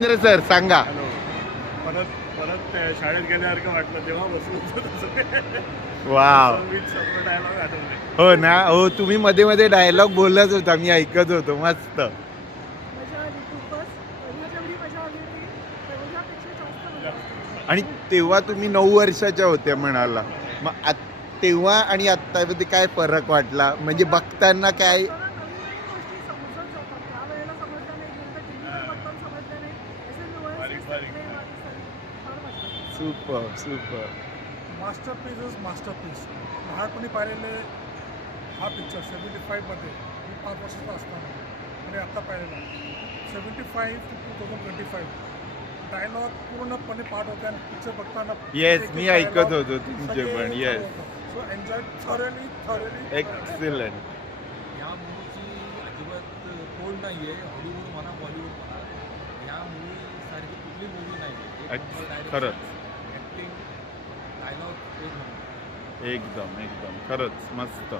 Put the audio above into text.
Sir सांगा. Hello. परत परत शाळेत गेल्यासारखं वाटलं तेव्हा बसलो. वाव. डायलॉग आठवले. हो ना. हो, तुम्ही मध्ये मध्ये डायलॉग बोलत होता, मी ऐकत होतो. मस्त. मजा आली खूपच. पहिल्या जेवढी मजा आली होती तेवढ्यापेक्षा जास्त मजा आली. आणि तेव्हा तुम्ही 9 वर्षाच्या होत्या म्हणाला. मग तेव्हा आणि आत्तामध्ये काय फरक वाटला, म्हणजे बघताना काय? जरा नवीन गोष्टी समजत जातात. त्यावेळेला समजल्या नाही, नंतर टीव्हीवर बघताना समजल्या नाही. असे nuances बारीक बारीक. सगळे फार मजा आली. Super super. Masterpiece is masterpiece. लहानपणी पाहिलेले हा पिक्चर 75मध्ये मी 5 वर्षाचा असताना आणि आत्ता पाहिलेला 75 to 2025 डायलॉग पूर्णपणे पाठ होते आणि पिक्चर बघताना येस, मी ऐकत होतो तुमचे पण. Yes, so enjoy thoroughly. Excellent. या मूवीची अजिबात तोड नाही आहे. हॉलिवूड म्हणा बॉलिवूड म्हणा, या मूवीसारखी कुठली मूवी नाही आहे. खरंच. ॲक्टिंग, डायलॉग एक नंबर. एकदम एकदम खरंच मस्त.